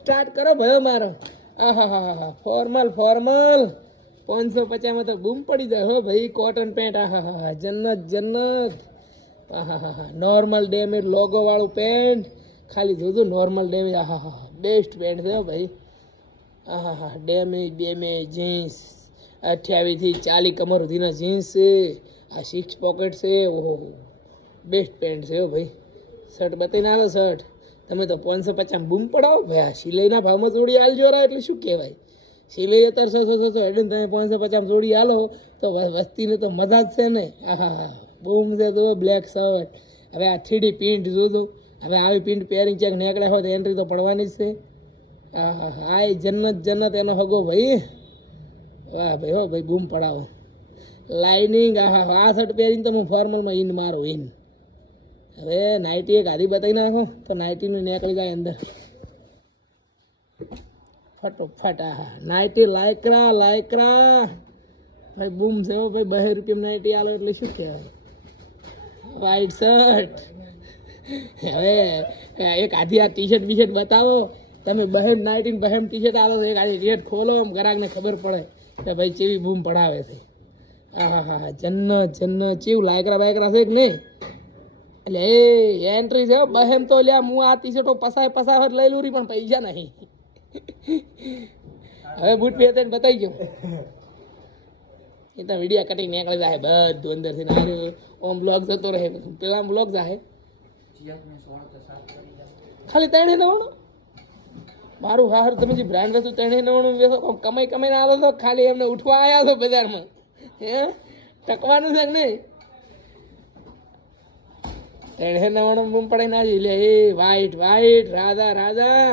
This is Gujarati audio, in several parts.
સ્ટાર્ટ કરો ભયો મારો. આહા ફોર્મલ ફોર્મલ 550 માં તો બૂમ પડી જાય હો ભાઈ. કોટન પેન્ટ આહા જન્નત જન્નત. આહા નોર્મલ ડેમેજ લોગો વાળું પેન્ટ ખાલી જોજો. નોર્મલ ડેમેજ આહા બેસ્ટ પેન્ટ છે ભાઈ. આહા ડેમેજ બેમેજ જીન્સ 28 થી 40 કમર સુધીના જીન્સ છે. આ 6 પોકેટ છે. ઓહો બેસ્ટ પેન્ટ છે ભાઈ. શર્ટ બતાવીને આવો શર્ટ. તમે તો 550 બૂમ પડાવો ભાઈ. આ સિલાઈના ભાવમાં જોડી આલજો રા એટલે શું કહેવાય. સિલાઈ અત્યારે 600 એટલે તમે 550 જોડી આલો તો વસ્તીને તો મજા જ છે ને. આહા બૂમ છે તો બ્લેક શર્ટ. હવે આ 3D પ્રિન્ટ જોજો. હવે આવી પ્રિન્ટ પેરિંગ ચેક નીકળ્યા હોય તો એન્ટ્રી તો પડવાની જ છે. આહા હા જન્નત જન્નત એનો હગો ભાઈ. વાહ ભાઈ હો ભાઈ બૂમ પડાવો. લાઇનિંગ આહા આ શર્ટ પહેરીને તો હું ફોર્મલમાં ઇન મારું ઇન. હવે નાઇટી એક આધી બતાવી નાખો તો નાઇટીનું નીકળી જાય અંદર ફટોફટ. આહા નાઇટી લાયકરા લાયકરા ભાઈ બૂમ છે ભાઈ. 2 રૂપિયામાં નાઇટી આલો એટલે શું કહેવાય. White shirt. હવે એક આધી આ ટી શર્ટ બીશર્ટ બતાવો તમે. બહેમ નાઇટી બહેમ ટી શર્ટ આલો એક આધી ટી શર્ટ ખોલો આમ ગ્રાહકને ખબર પડે કે ભાઈ ચેવી બૂમ પડાવે છે. આહા જન્નત જન્નત. ચેવું લાયકરા બાયકરા છે કે નહીં. એટલે એ એન્ટ્રી છે બહેમ તો લ્યા. હું આ ટી શર્ટો પસાય લઈ લઉં પણ પૈસા નહીં. હવે બૂટ પહેરતા બતાવી ગયો એ તો વિડીયો કટિંગ નીકળી જાય બધું અંદરથી નાર્યું. ઓમ બ્લોગ જતો રહે પેલા બ્લોગ જાય ખાલી 399. મારું હાર તમે જે બ્રાન્ડ હતું 399 કમાઈને આવ્યો તો ખાલી એમને ઉઠવા આવ્યા છો બજારમાં. હે ટકવાનું છે કે નહીં. 399 બૂમ પડાઈ ના લે. એ white white Radha Radha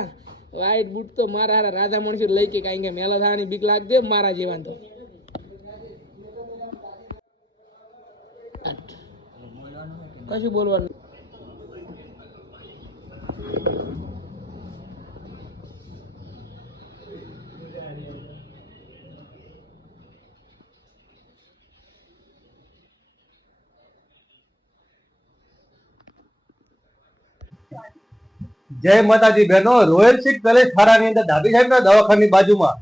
white boot તો મારા રાધા મણસી લઈ કે કાંઈ કે મેલા થવાની બીક લાગજે મારા જેવા તો. કશું બોલવાનું. જય માતાજી બહેનો. રોયલ સિલ્ક પેલેસ થારાની અંદર ડાબી સાઈડ ના દવાખાની બાજુમાં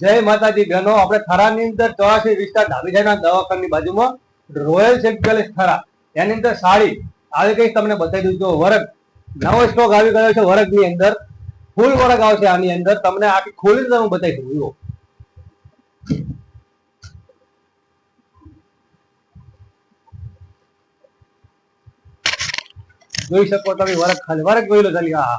જય માતાજી બહેનો. આપણે થારાની અંદર 84 વિસ્તાર ડાબી સાઈડ ના દવાખાની બાજુમાં રોયલ સિલ્ક પેલેસ થારા એની અંદર સાડી આવી કઈ તમને બતાવી દઉં. જો વર્ગ નવો સ્ટોક આવી ગયો છે. વર્ગ ની અંદર ફૂલ વર્ગ આવશે. આની અંદર તમને આખી ખોલીને હું બતાવી દઉં. જોઈ શકો તમે વર્ક. ખાલી વર્ક જોઈ લો ખાલી. હા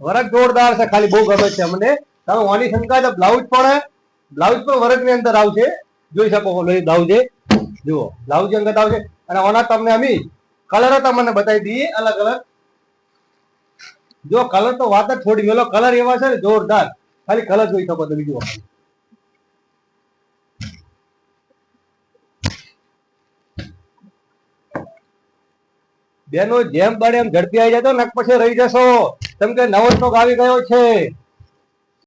વર્ક જોરદાર છે. ખાલી બહુ ગમે છે અમને. તમે વાની શંકા તો બ્લાઉઝ પણ વર્ક ની અંદર આવશે. જોઈ શકો બ્લાઉઝ જુઓ બ્લાઉઝ ની અંદર આવશે. અને ઓના તમને અમે કલર તમને બતાવી દઈએ અલગ અલગ. જો કલર તો વાત જ થોડી મેલો. કલર એવા છે ને જોરદાર. ખાલી કલર જોઈ શકો તમે. જુઓ બેનો જેમ બને એમ ઝડપી આવી જાય તો નક પછી રહી જશો. કેમ કે નવો સ્ટોક આવી ગયો છે.